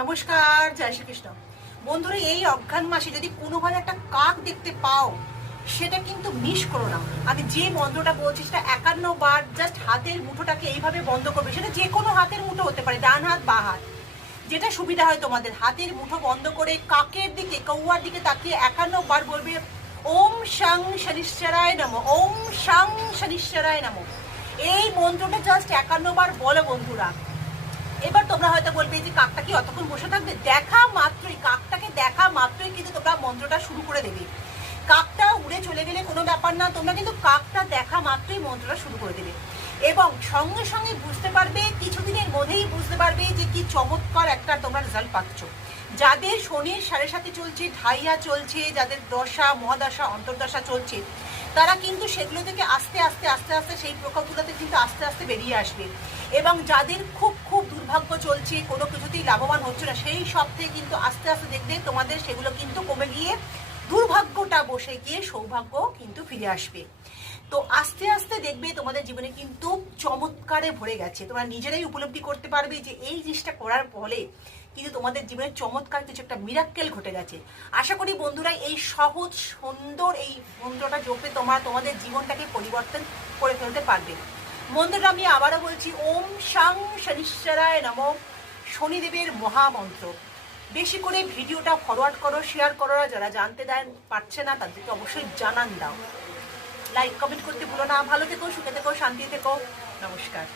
নমস্কার, জয় শ্রীকৃষ্ণ। বন্ধুরা, এই অজ্ঞান মাসে যদি কোনোভাবে একটা কাক দেখতে পাও, সেটা কিন্তু মিস করো না। আমি যে মন্ত্রটা বলছি সেটা 51 বার জাস্ট হাতের মুঠোটাকে এইভাবে বন্ধ করবে। সেটা যে কোনো হাতের মুঠো হতে পারে, ডান হাত বা হাত, যেটা সুবিধা হয় তোমাদের। হাতের মুঠো বন্ধ করে কাকের দিকে, কৌয়ার দিকে তাকিয়ে 51 বার বলবে ওম শং শনিশ্চরায় নমঃ, ওম শং শনিশ্চরায় নমঃ। এই মন্ত্রটা জাস্ট 51 বার বলো বন্ধুরা। এবার তোমরা হয়তো বলবে যে কাকটা কি অতক্ষণ বসে থাকবে? দেখা মাত্রই, কাকটাকে দেখা মাত্রই কিন্তু তোমরা মন্ত্রটা শুরু করে দেবে। কাকটা উড়ে চলে গেলে কোনো ব্যাপার না, তোমরা কিন্তু কাকটা দেখা মাত্রই মন্ত্রটা শুরু করে দেবে এবং সঙ্গে সঙ্গে বুঝতে পারবে, কিছুদিনের মধ্যেই বুঝতে পারবে যে কি চমৎকার একটা তোমরা রেজাল্ট পাচ্ছ। যাদের শনির 7.5 চলছে, ঢাইয়া চলছে, যাদের দশা মহাদশা অন্তর্দশা চলছে, তারা কিন্তু সেগুলো থেকে আস্তে আস্তে আস্তে আস্তে সেই প্রকোপগুলোতে কিন্তু আস্তে আস্তে বেরিয়ে আসবে। এবং যাদের খুব খুব দুর্ভাগ্য চলছে, কোনো কিছুতেই লাভবান হচ্ছে না, সেই সব থেকে কিন্তু আস্তে আস্তে দেখবে তোমাদের সেগুলো কিন্তু কমে গিয়ে দুর্ভাগ্যটা বসে গিয়ে সৌভাগ্য কিন্তু ফিরে আসবে। তো আস্তে আস্তে দেখবে তোমাদের জীবনে কিন্তু চমৎকারে ভরে গেছে। তোমরা নিজেরাই উপলব্ধি করতে পারবে যে এই জিনিসটা করার ফলে কিন্তু তোমাদের জীবনে চমৎকার কিছু একটা মিরাক্কেল ঘটে গেছে। আশা করি বন্ধুরা এই সহজ সুন্দর এই মন্ত্রটা জপে তোমাদের জীবনটাকে পরিবর্তন করে ফেলতে পারবে। মন্ত্রটা আমি আবারও বলছি, ওম শং শনিশ্চরায় নমঃ, শনিদেবের মহামন্ত্র। বেশি করে ভিডিওটা ফরওয়ার্ড করো, শেয়ার করো। যারা জানতে পারছে না তাদেরকে অবশ্যই জানান দাও। লাইক কমেন্ট করতে ভুলো না। ভালো থেকো, সুখে থেকো, শান্তি থেকো। নমস্কার।